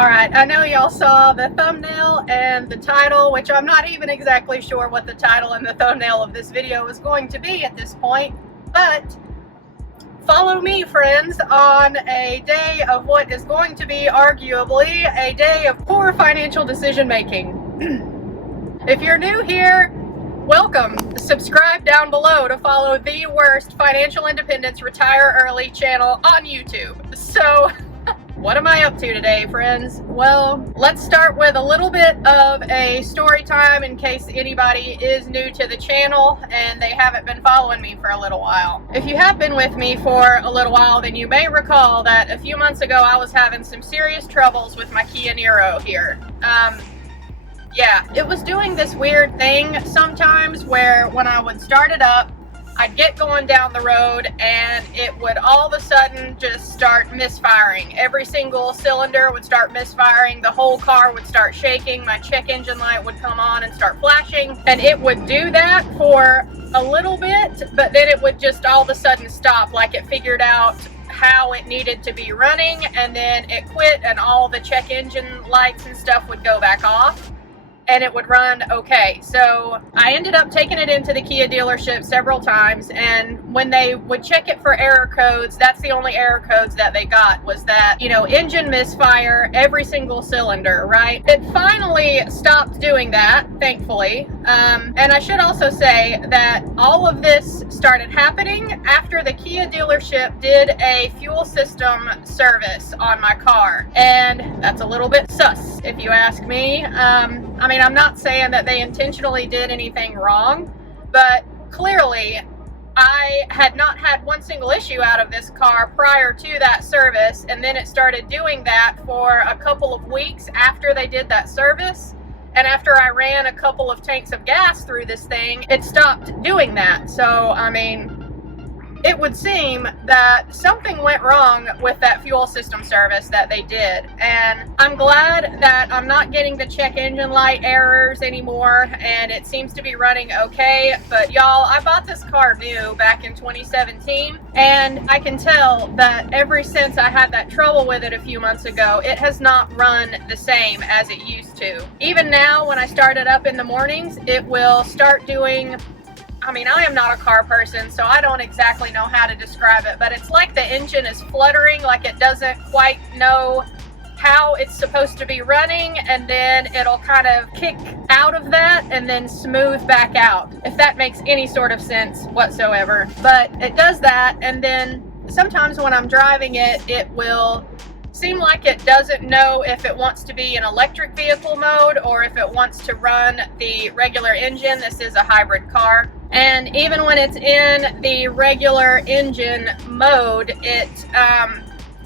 Alright, I know y'all saw the thumbnail and the title, which I'm not even exactly sure what the title and the thumbnail of this video is going to be at this point, but follow me, friends, on a day of what is going to be arguably a day of poor financial decision making. If you're new here, welcome. Subscribe down below to follow the worst financial independence retire early channel on YouTube. So, what am I up to today, friends? Well, let's start with a little bit of a story time in case anybody is new to the channel and they haven't been following me for a little while. If you have been with me for a little while, then you may recall that a few months ago I was having some serious troubles with my Kia Niro here. Yeah, it was doing this weird thing sometimes where when I would start it up, I'd get going down the road and it would all of a sudden just start misfiring. Every single cylinder would start misfiring, the whole car would start shaking, my check engine light would come on and start flashing, and it would do that for a little bit, but then it would just all of a sudden stop, like it figured out how it needed to be running, and then it quit and all the check engine lights and stuff would go back off. And it would run okay. So I ended up taking it into the Kia dealership several times, and when they would check it for error codes, that's the only error codes that they got, was that, you know, engine misfire, every single cylinder, right? It finally stopped doing that, thankfully. And I should also say that all of this started happening after the Kia dealership did a fuel system service on my car. And that's a little bit sus, if you ask me. I mean, I'm not saying that they intentionally did anything wrong, but clearly I had not had one single issue out of this car prior to that service, and then it started doing that for a couple of weeks after they did that service. And after I ran a couple of tanks of gas through this thing, it stopped doing that. So, I mean, it would seem that something went wrong with that fuel system service that they did. And I'm glad that I'm not getting the check engine light errors anymore, and it seems to be running okay. But y'all, I bought this car new back in 2017, and I can tell that ever since I had that trouble with it a few months ago, it has not run the same as it used to. Even now, when I start it up in the mornings, it will start doing, I mean, I am not a car person, so I don't exactly know how to describe it, but it's like the engine is fluttering, like it doesn't quite know how it's supposed to be running, and then it'll kind of kick out of that and then smooth back out, if that makes any sort of sense whatsoever. But it does that, and then sometimes when I'm driving it, it will seem like it doesn't know if it wants to be in electric vehicle mode or if it wants to run the regular engine. This is a hybrid car. And even when it's in the regular engine mode, it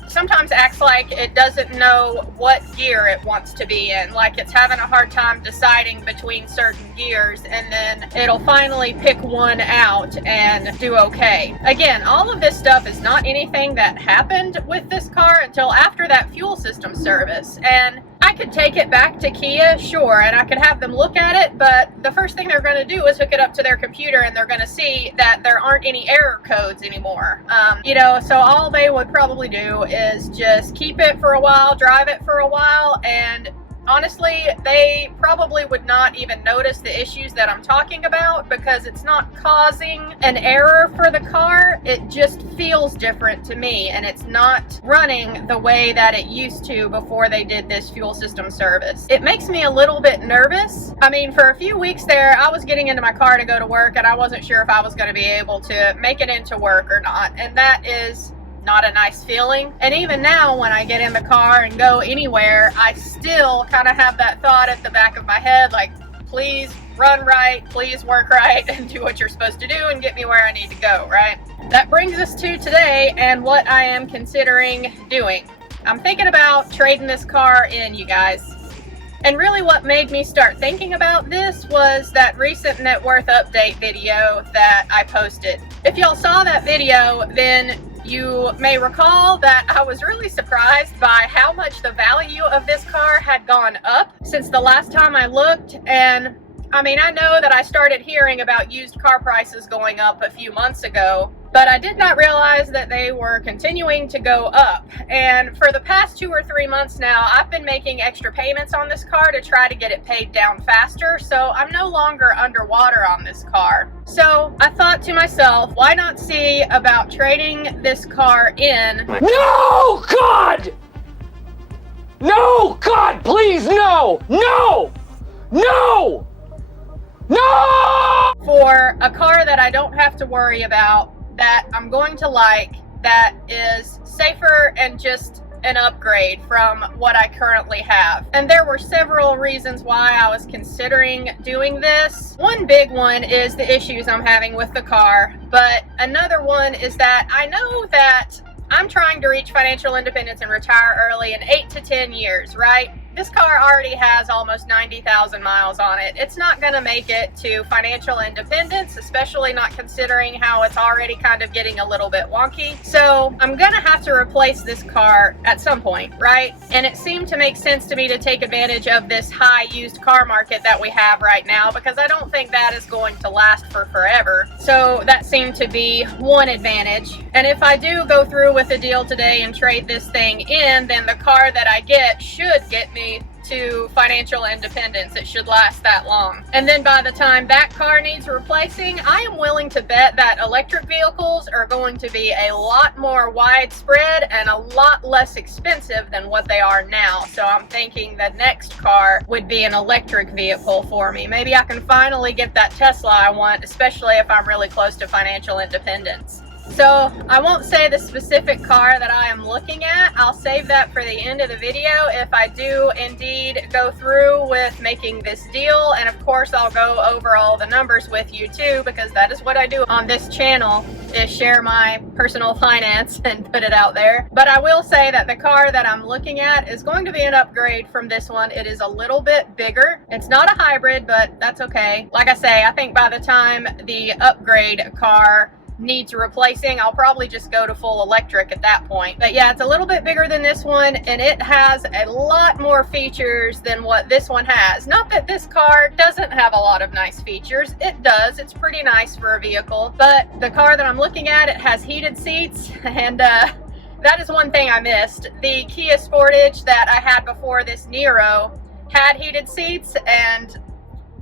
sometimes acts like it doesn't know what gear it wants to be in, like it's having a hard time deciding between certain gears, and then it'll finally pick one out and do okay. Again, all of this stuff is not anything that happened with this car until after that fuel system service. And I could take it back to Kia, sure, and I could have them look at it, but the first thing they're going to do is hook it up to their computer, and they're going to see that there aren't any error codes anymore. You know, so all they would probably do is just keep it for a while, drive it for a while, and honestly, they probably would not even notice the issues that I'm talking about because it's not causing an error for the car. It just feels different to me, and it's not running the way that it used to before they did this fuel system service. It makes me a little bit nervous. I mean, for a few weeks there, I was getting into my car to go to work, and I wasn't sure if I was going to be able to make it into work or not, and that is not a nice feeling. And even now, when I get in the car and go anywhere, I still kind of have that thought at the back of my head, like, please run right, please work right, and do what you're supposed to do and get me where I need to go, right? That brings us to today and what I am considering doing. I'm thinking about trading this car in, you guys. And really what made me start thinking about this was that recent net worth update video that I posted. If y'all saw that video, then you may recall that I was really surprised by how much the value of this car had gone up since the last time I looked. And I mean, I know that I started hearing about used car prices going up a few months ago, But I did not realize that they were continuing to go up. And for the past 2 or 3 months now, I've been making extra payments on this car to try to get it paid down faster. So I'm no longer underwater on this car. So I thought to myself, why not see about trading this car in? No, God! No, God, please, no! No! No! No! For a car that I don't have to worry about, that I'm going to like, that is safer and just an upgrade from what I currently have. And there were several reasons why I was considering doing this. One big one is the issues I'm having with the car, but another one is that I know that I'm trying to reach financial independence and retire early in 8 to 10 years, right? This car already has almost 90,000 miles on it. It's not gonna make it to financial independence, especially not considering how it's already kind of getting a little bit wonky. So I'm gonna have to replace this car at some point, right? And it seemed to make sense to me to take advantage of this high used car market that we have right now, because I don't think that is going to last for forever. So that seemed to be one advantage. And if I do go through with a deal today and trade this thing in, then the car that I get should get me to financial independence. It should last that long. And then by the time that car needs replacing, I am willing to bet that electric vehicles are going to be a lot more widespread and a lot less expensive than what they are now. So I'm thinking the next car would be an electric vehicle for me. Maybe I can finally get that Tesla I want, especially if I'm really close to financial independence. So I won't say the specific car that I am looking at. I'll save that for the end of the video if I do indeed go through with making this deal. And of course I'll go over all the numbers with you too, because that is what I do on this channel, is share my personal finance and put it out there. But I will say that the car that I'm looking at is going to be an upgrade from this one. It is a little bit bigger. It's not a hybrid, but that's okay. Like I say, I think by the time the upgrade car needs replacing, I'll probably just go to full electric at that point. But yeah, it's a little bit bigger than this one, and it has a lot more features than what this one has. Not that this car doesn't have a lot of nice features. It does. It's pretty nice for a vehicle. But the car that I'm looking at, it has heated seats, and that is one thing I missed. The Kia Sportage that I had before this Niro had heated seats, and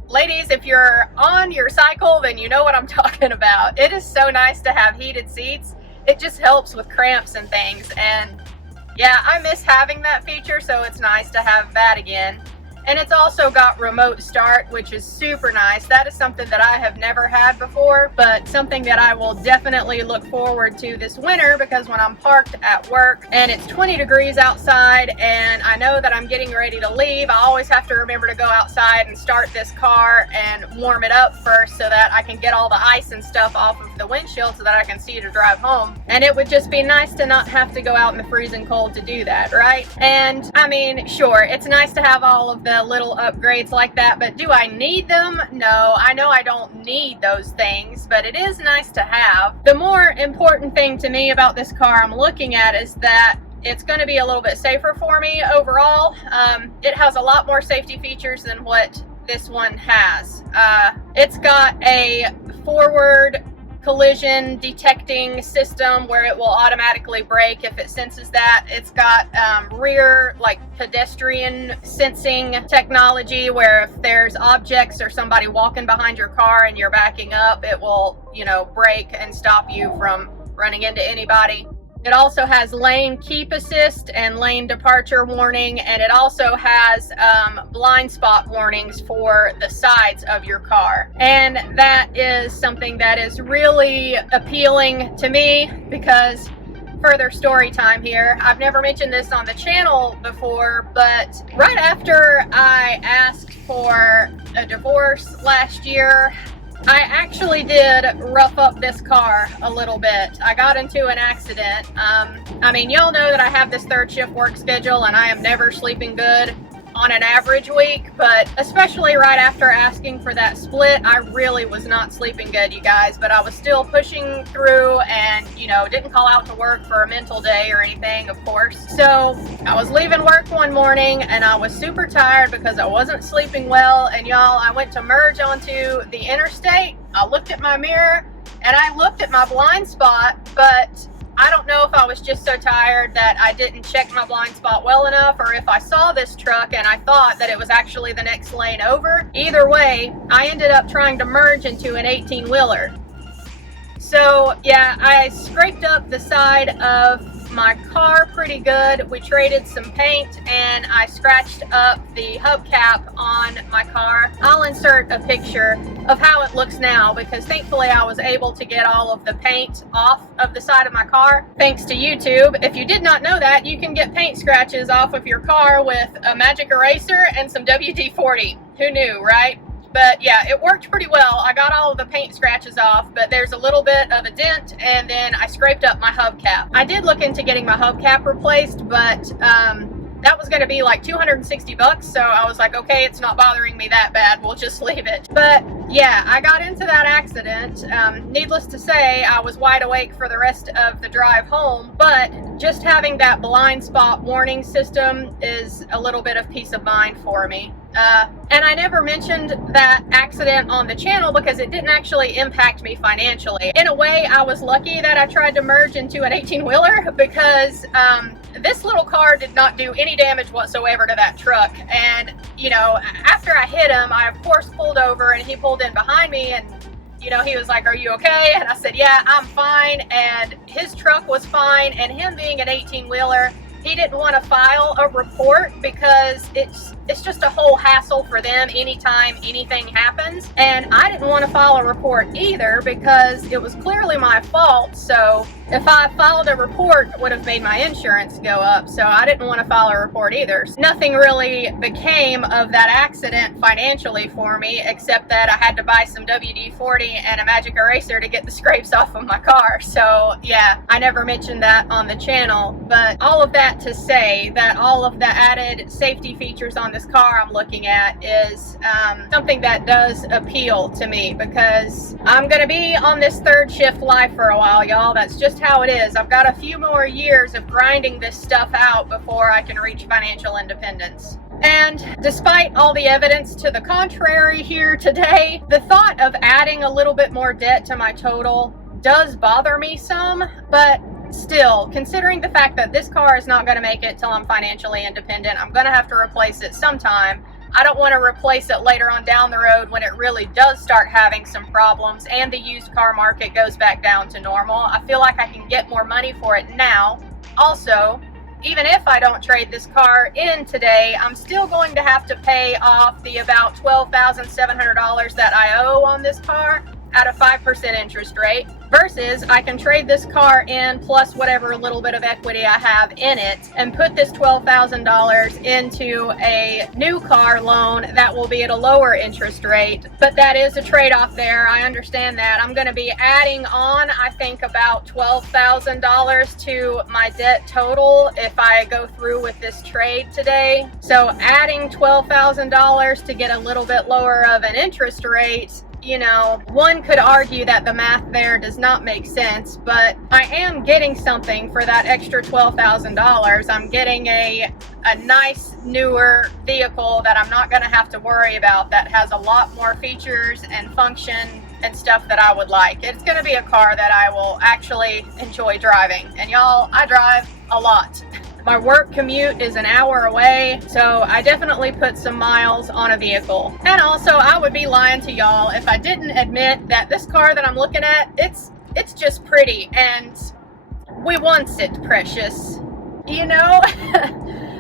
ladies, if you're on your cycle, then you know what I'm talking about. It is so nice to have heated seats. It just helps with cramps and things. And yeah, I miss having that feature, so it's nice to have that again. And it's also got remote start, which is super nice. That is something that I have never had before, but something that I will definitely look forward to this winter, because when I'm parked at work and it's 20 degrees outside and I know that I'm getting ready to leave, I always have to remember to go outside and start this car and warm it up first so that I can get all the ice and stuff off of the windshield so that I can see to drive home. And it would just be nice to not have to go out in the freezing cold to do that, right? And I mean, sure, it's nice to have all of the little upgrades like that, but do I need them? No, I know I don't need those things, but it is nice to have. The more important thing to me about this car I'm looking at is that it's going to be a little bit safer for me overall. It has a lot more safety features than what this one has. It's got a forward collision detecting system where it will automatically brake if it senses that. It's got rear, like, pedestrian sensing technology, where if there's objects or somebody walking behind your car and you're backing up, it will, you know, brake and stop you from running into anybody. It also has lane keep assist and lane departure warning, and it also has blind spot warnings for the sides of your car. And that is something that is really appealing to me, because further story time here, I've never mentioned this on the channel before, but right after I asked for a divorce last year, I actually did rough up this car a little bit. I got into an accident. I mean, y'all know that I have this third shift work schedule and I am never sleeping good on an average week, but especially right after asking for that split, I really was not sleeping good, you guys, but I was still pushing through and, you know, didn't call out to work for a mental day or anything, of course. So I was leaving work one morning and I was super tired because I wasn't sleeping well, and y'all, I went to merge onto the interstate. I looked at my mirror and I looked at my blind spot, but I don't know if I was just so tired that I didn't check my blind spot well enough, or if I saw this truck and I thought that it was actually the next lane over. Either way, I ended up trying to merge into an 18-wheeler. So yeah, I scraped up the side of my car pretty good. We traded some paint and I scratched up the hubcap on my car. I'll insert a picture of how it looks now, because thankfully I was able to get all of the paint off of the side of my car thanks to YouTube. If you did not know that, you can get paint scratches off of your car with a magic eraser and some WD-40. Who knew, right? But yeah, it worked pretty well. I got all of the paint scratches off, but there's a little bit of a dent, and then I scraped up my hubcap. I did look into getting my hubcap replaced, but that was going to be like $260, so I was like, okay, it's not bothering me that bad, we'll just leave it. But yeah, I got into that accident. Needless to say, I was wide awake for the rest of the drive home, but just having that blind spot warning system is a little bit of peace of mind for me. And I never mentioned that accident on the channel because it didn't actually impact me financially. In a way, I was lucky that I tried to merge into an 18-wheeler, because this little car did not do any damage whatsoever to that truck. And, you know, after I hit him, I of course pulled over and he pulled in behind me, and you know, he was like, "Are you okay?" And I said, "Yeah, I'm fine." And his truck was fine, and him being an 18-wheeler, he didn't want to file a report because it's just a whole hassle for them anytime anything happens. And I didn't want to file a report either because it was clearly my fault. So if I filed a report, it would have made my insurance go up. So I didn't want to file a report either. Nothing really became of that accident financially for me, except that I had to buy some WD-40 and a magic eraser to get the scrapes off of my car. So yeah, I never mentioned that on the channel, but all of that to say that all of the added safety features on this car I'm looking at is something that does appeal to me, because I'm gonna be on this third shift life for a while, y'all. That's just how it is. I've got a few more years of grinding this stuff out before I can reach financial independence. And despite all the evidence to the contrary here today, the thought of adding a little bit more debt to my total does bother me some, but still, considering the fact that this car is not going to make it till I'm financially independent, I'm going to have to replace it sometime. I don't want to replace it later on down the road when it really does start having some problems and the used car market goes back down to normal. I feel like I can get more money for it now. Also, even if I don't trade this car in today, I'm still going to have to pay off the about $12,700 that I owe on this car at a 5% interest rate, versus I can trade this car in plus whatever little bit of equity I have in it and put this $12,000 into a new car loan that will be at a lower interest rate. But that is a trade-off there. I understand that. I'm going to be adding on, I think, about $12,000 to my debt total if I go through with this trade today. So adding $12,000 to get a little bit lower of an interest rate, you know, one could argue that the math there does not make sense, but I am getting something for that extra $12,000. I'm getting a nice newer vehicle that I'm not going to have to worry about, that has a lot more features and function and stuff that I would like. It's going to be a car that I will actually enjoy driving. And y'all, I drive a lot. My work commute is an hour away, so I definitely put some miles on a vehicle. And also, I would be lying to y'all if I didn't admit that this car that I'm looking at, it's just pretty, and we wants it precious. You know,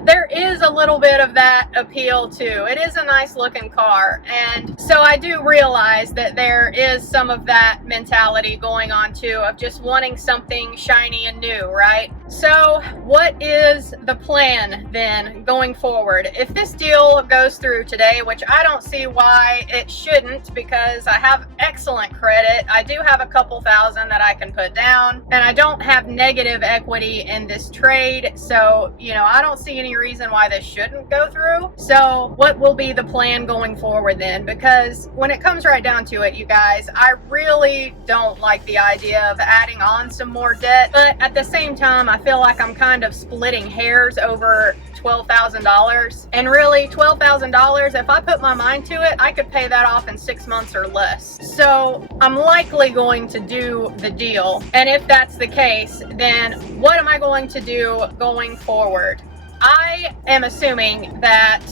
there is a little bit of that appeal too. It is a nice looking car, and so I do realize that there is some of that mentality going on too, of just wanting something shiny and new, right? So what is the plan then going forward? If this deal goes through today, which I don't see why it shouldn't, because I have excellent credit. I do have a couple thousand that I can put down, and I don't have negative equity in this trade. So, you know, I don't see any reason why this shouldn't go through. So what will be the plan going forward then? Because when it comes right down to it, you guys, I really don't like the idea of adding on some more debt, but at the same time, I feel like I'm kind of splitting hairs hairs over $12,000. And really, $12,000, if I put my mind to it, I could pay that off in 6 months or less. So I'm likely going to do the deal. And if that's the case, then what am I going to do going forward? I am assuming that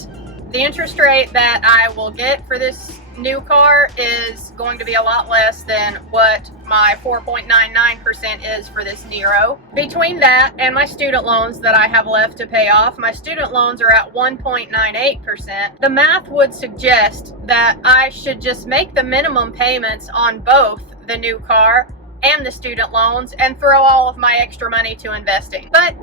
the interest rate that I will get for this new car is going to be a lot less than what my 4.99% is for this Nero. Between that and my student loans that I have left to pay off, my student loans are at 1.98%. The math would suggest that I should just make the minimum payments on both the new car and the student loans and throw all of my extra money to investing. But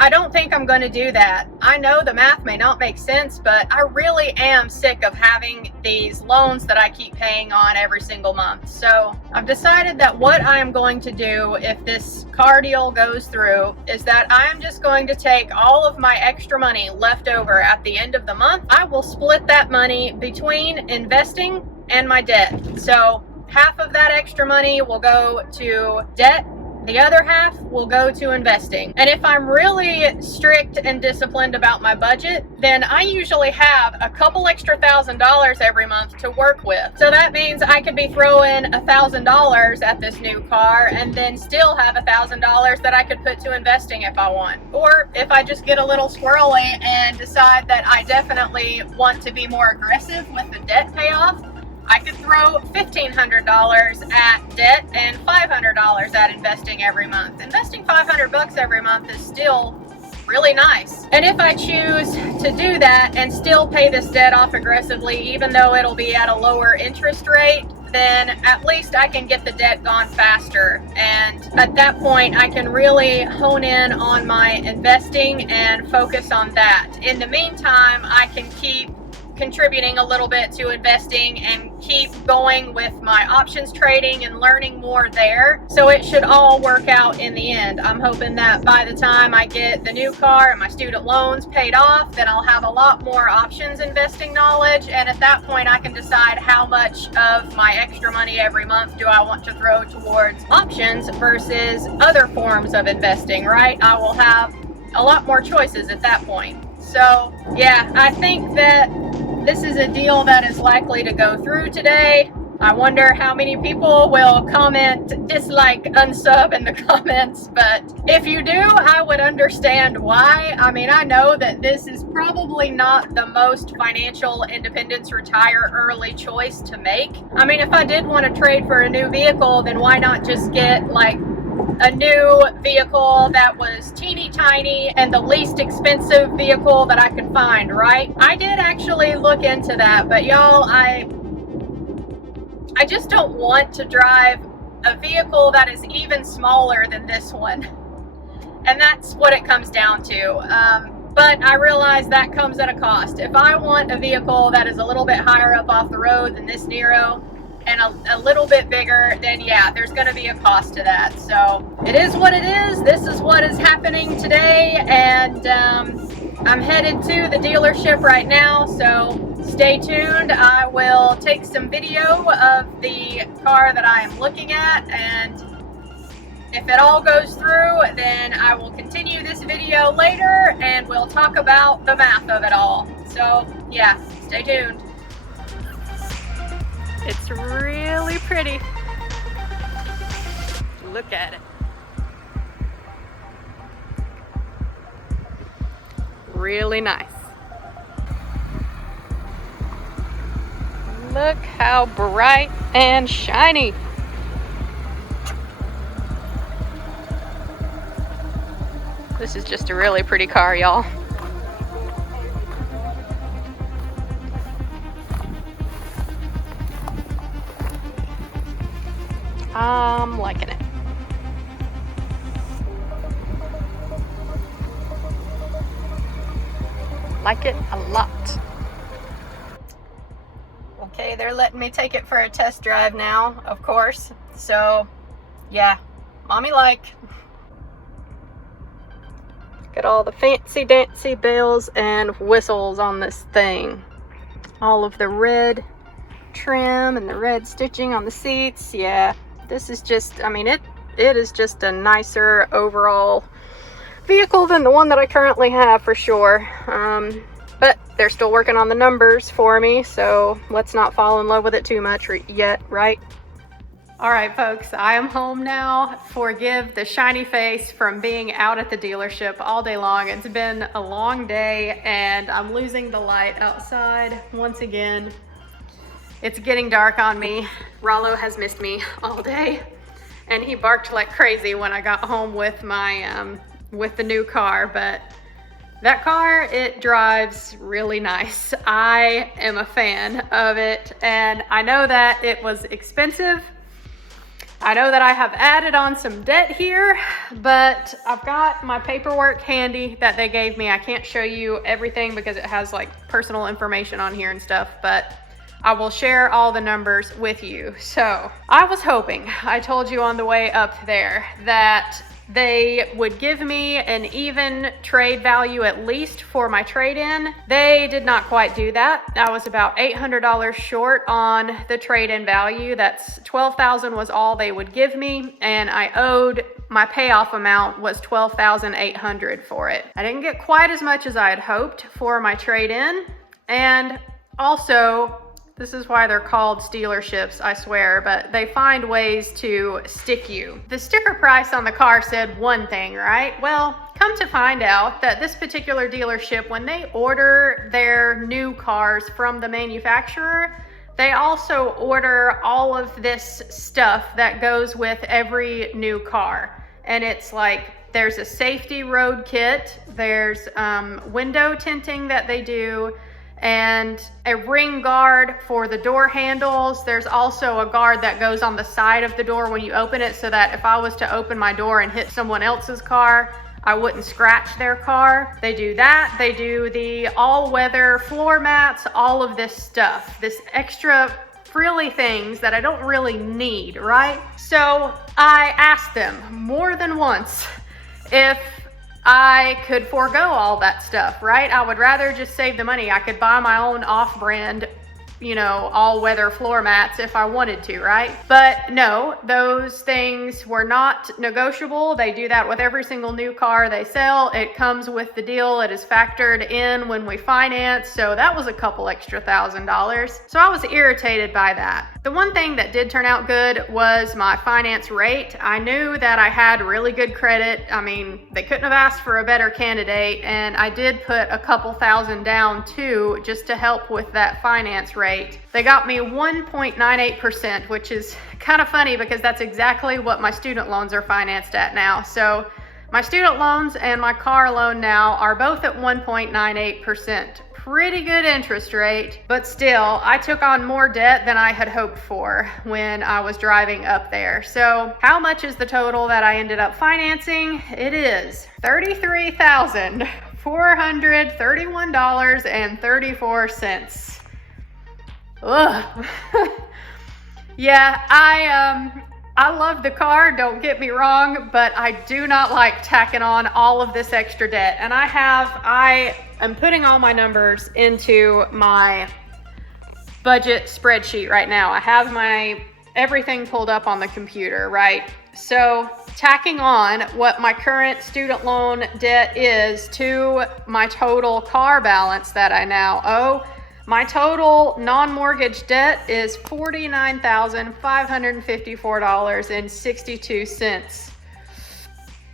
I don't think I'm going to do that. I know the math may not make sense, but I really am sick of having these loans that I keep paying on every single month. So I've decided that what I am going to do if this car deal goes through is that I am just going to take all of my extra money left over at the end of the month. I will split that money between investing and my debt. So half of that extra money will go to debt. The other half will go to investing. And if I'm really strict and disciplined about my budget, then I usually have a couple extra $1,000 every month to work with. So that means I could be throwing $1,000 at this new car and then still have $1,000 that I could put to investing if I want. Or if I just get a little squirrely and decide that I definitely want to be more aggressive with the debt payoff, I could throw $1,500 at debt and $500 at investing every month. Investing $500 every month is still really nice. And if I choose to do that and still pay this debt off aggressively, even though it'll be at a lower interest rate, then at least I can get the debt gone faster. And at that point, I can really hone in on my investing and focus on that. In the meantime, I can keep contributing a little bit to investing and keep going with my options trading and learning more there. So it should all work out in the end. I'm hoping that by the time I get the new car and my student loans paid off, then I'll have a lot more options investing knowledge. And at that point, I can decide how much of my extra money every month do I want to throw towards options versus other forms of investing, right? I will have a lot more choices at that point. So yeah, I think that this is a deal that is likely to go through today. I wonder how many people will comment, dislike, unsub in the comments, but if you do, I would understand why. I mean, I know that this is probably not the most financial independence, retire early choice to make. I mean, if I did want to trade for a new vehicle, then why not just get like a new vehicle that was teeny tiny and the least expensive vehicle that I could find, right? I did actually look into that, but y'all, I just don't want to drive a vehicle that is even smaller than this one. And that's what it comes down to. But I realize that comes at a cost. If I want a vehicle that is a little bit higher up off the road than this Nero, and a little bit bigger, then yeah, there's going to be a cost to that. So it is what it is. This is what is happening today, and I'm headed to the dealership right now, so stay tuned. I will take some video of the car that I am looking at, and if it all goes through, then I will continue this video later and we'll talk about the math of it all. So yeah, stay tuned. It's really pretty. Look at it. Really nice. Look how bright and shiny. This is just a really pretty car, y'all. I'm liking it. Like it a lot. Okay, they're letting me take it for a test drive now, of course. So, yeah, mommy like. Got all the fancy dancy bells and whistles on this thing. All of the red trim and the red stitching on the seats. Yeah, this is just, I mean, it is just a nicer overall vehicle than the one that I currently have for sure. But they're still working on the numbers for me, so let's not fall in love with it too much yet, right? All right, folks, I am home now. Forgive the shiny face from being out at the dealership all day long. It's been a long day and I'm losing the light outside once again. It's getting dark on me. Rollo has missed me all day and he barked like crazy when I got home with my with the new car, but that car, it drives really nice. I am a fan of it and I know that it was expensive. I know that I have added on some debt here, but I've got my paperwork handy that they gave me. I can't show you everything because it has like personal information on here and stuff, but I will share all the numbers with you. So I was hoping, I told you on the way up there, that they would give me an even trade value at least for my trade-in. They did not quite do that. I was about $800 short on the trade-in value. That's $12,000 was all they would give me, and I owed, my payoff amount was $12,800 for it. I didn't get quite as much as I had hoped for my trade-in, and also, this is why they're called dealerships, I swear, but they find ways to stick you. The sticker price on the car said one thing, right? Well, come to find out that this particular dealership, when they order their new cars from the manufacturer, they also order all of this stuff that goes with every new car. And it's like, there's a safety road kit, there's window tinting that they do, and a ring guard for the door handles. There's also a guard that goes on the side of the door when you open it so that if I was to open my door and hit someone else's car, I wouldn't scratch their car. They do that. They do the all-weather floor mats, all of this stuff, this extra frilly things that I don't really need, right? So I asked them more than once if I could forego all that stuff, right? I would rather just save the money. I could buy my own off-brand, you know, all-weather floor mats if I wanted to, right? But no, those things were not negotiable. They do that with every single new car they sell. It comes with the deal. It is factored in when we finance. So that was a couple extra $1,000. So I was irritated by that. The one thing that did turn out good was my finance rate. I knew that I had really good credit. I mean, they couldn't have asked for a better candidate, and I did put a couple thousand down too, just to help with that finance rate. They got me 1.98%, which is kind of funny because that's exactly what my student loans are financed at now. So my student loans and my car loan now are both at 1.98%. Pretty good interest rate, but still, I took on more debt than I had hoped for when I was driving up there. So how much is the total that I ended up financing? It is $33,431.34. Ugh. Yeah, I love the car, don't get me wrong, but I do not like tacking on all of this extra debt. And I am putting all my numbers into my budget spreadsheet right now. I have my everything pulled up on the computer, right? So tacking on what my current student loan debt is to my total car balance that I now owe, my total non-mortgage debt is $49,554.62.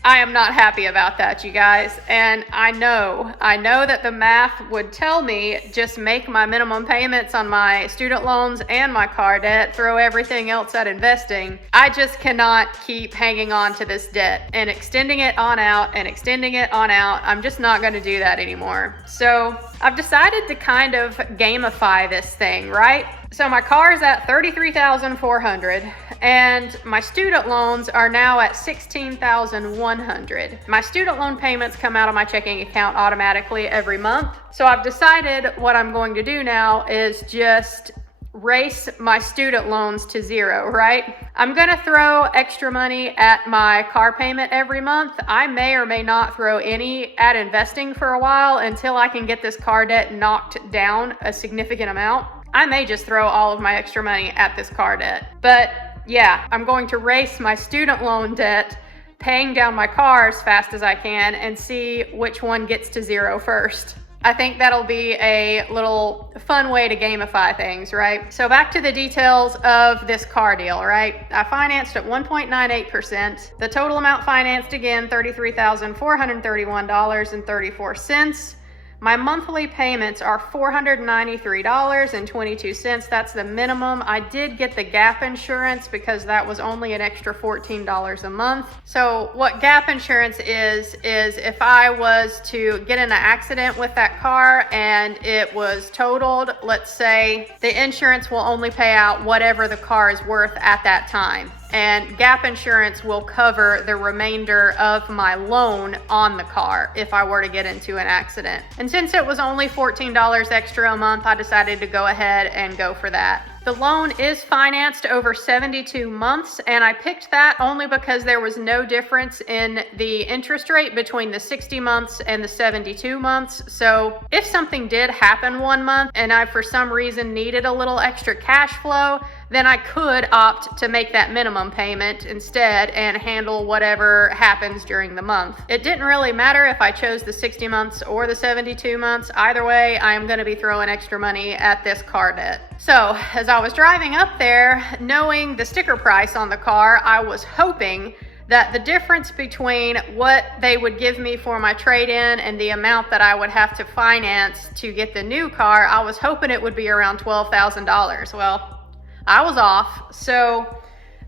I am not happy about that, you guys. And I know that the math would tell me just make my minimum payments on my student loans and my car debt, throw everything else at investing. I just cannot keep hanging on to this debt and extending it on out and extending it on out. I'm just not going to do that anymore. So I've decided to kind of gamify this thing, right? So my car is at $33,400 and my student loans are now at $16,100. My student loan payments come out of my checking account automatically every month. So I've decided what I'm going to do now is just race my student loans to zero, right? I'm gonna throw extra money at my car payment every month. I may or may not throw any at investing for a while until I can get this car debt knocked down a significant amount. I may just throw all of my extra money at this car debt. But yeah, I'm going to race my student loan debt paying down my car as fast as I can and see which one gets to zero first. I think that'll be a little fun way to gamify things, right? So back to the details of this car deal, right? I financed at 1.98%. The total amount financed, again, $33,431.34. My monthly payments are $493.22. That's the minimum. I did get the gap insurance because that was only an extra $14 a month. So what gap insurance is if I was to get in an accident with that car and it was totaled, let's say, the insurance will only pay out whatever the car is worth at that time. And gap insurance will cover the remainder of my loan on the car if I were to get into an accident. And since it was only $14 extra a month, I decided to go ahead and go for that. The loan is financed over 72 months, and I picked that only because there was no difference in the interest rate between the 60 months and the 72 months. So if something did happen one month and I for some reason needed a little extra cash flow, then I could opt to make that minimum payment instead and handle whatever happens during the month. It didn't really matter if I chose the 60 months or the 72 months. Either way, I am gonna be throwing extra money at this car debt. So as I was driving up there, knowing the sticker price on the car, I was hoping that the difference between what they would give me for my trade-in and the amount that I would have to finance to get the new car, I was hoping it would be around $12,000. Well, I was off. So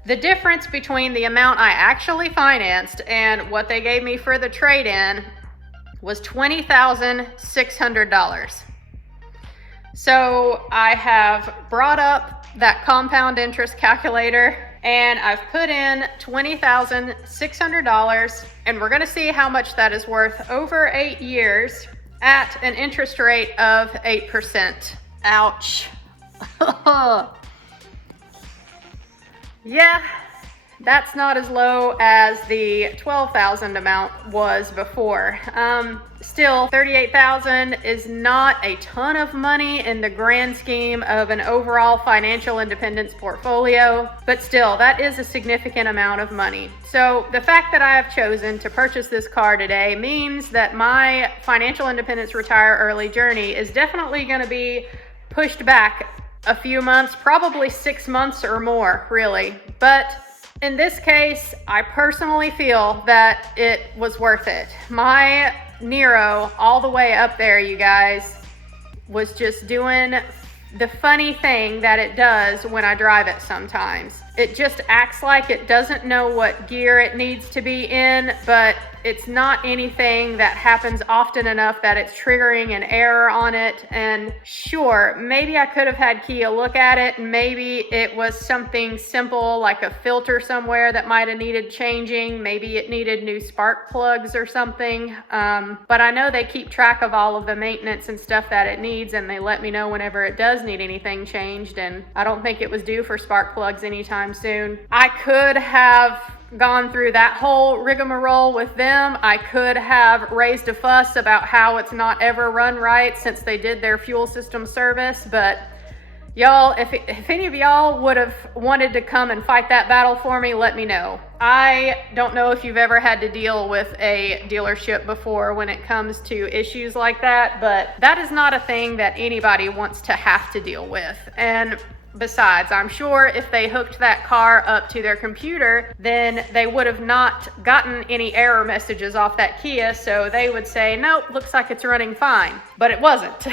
the difference between the amount I actually financed and what they gave me for the trade-in was $20,600. So I have brought up that compound interest calculator and I've put in $20,600, and we're gonna see how much that is worth over 8 years at an interest rate of 8%. Ouch. Yeah, that's not as low as the $12,000 amount was before. Still, $38,000 is not a ton of money in the grand scheme of an overall financial independence portfolio, but still, that is a significant amount of money. So the fact that I have chosen to purchase this car today means that my financial independence retire early journey is definitely going to be pushed back a few months, probably 6 months or more, really. But in this case, I personally feel that it was worth it. My Nero, all the way up there, you guys, was just doing the funny thing that it does when I drive it sometimes. It just acts like it doesn't know what gear it needs to be in, but it's not anything that happens often enough that it's triggering an error on it. And sure, maybe I could have had Kia look at it, and maybe it was something simple like a filter somewhere that might have needed changing. Maybe it needed new spark plugs or something. But I know they keep track of all of the maintenance and stuff that it needs, and they let me know whenever it does need anything changed, and I don't think it was due for spark plugs anytime soon. I could have gone through that whole rigmarole with them. I could have raised a fuss about how it's not ever run right since they did their fuel system service, but y'all, if any of y'all would have wanted to come and fight that battle for me, let me know. I don't know if you've ever had to deal with a dealership before when it comes to issues like that, but that is not a thing that anybody wants to have to deal with. And besides, I'm sure if they hooked that car up to their computer, then they would have not gotten any error messages off that Kia, so they would say, nope, looks like it's running fine. But it wasn't.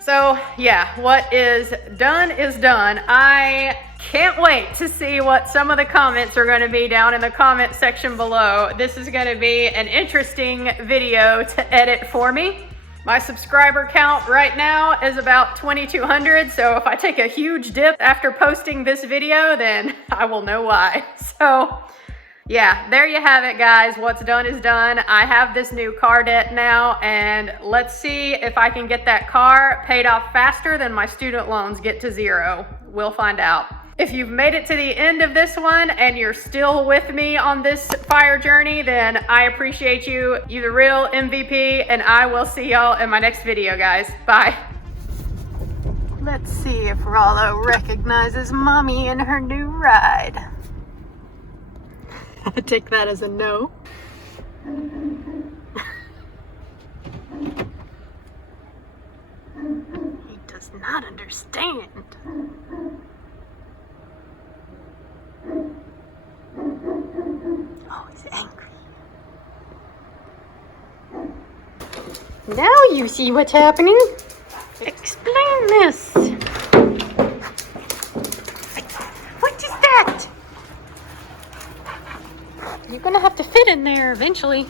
So yeah, what is done is done. I can't wait to see what some of the comments are going to be down in the comment section below. This is going to be an interesting video to edit for me. My subscriber count right now is about 2,200, so if I take a huge dip after posting this video, then I will know why. So yeah, there you have it, guys. What's done is done. I have this new car debt now, and let's see if I can get that car paid off faster than my student loans get to zero. We'll find out. If you've made it to the end of this one and you're still with me on this fire journey, then I appreciate you. You're the real MVP, and I will see y'all in my next video, guys. Bye. Let's see if Rollo recognizes Mommy in her new ride. I take that as a no. He does not understand. Oh, he's angry. Now you see what's happening. Explain this. What is that? You're gonna have to fit in there eventually.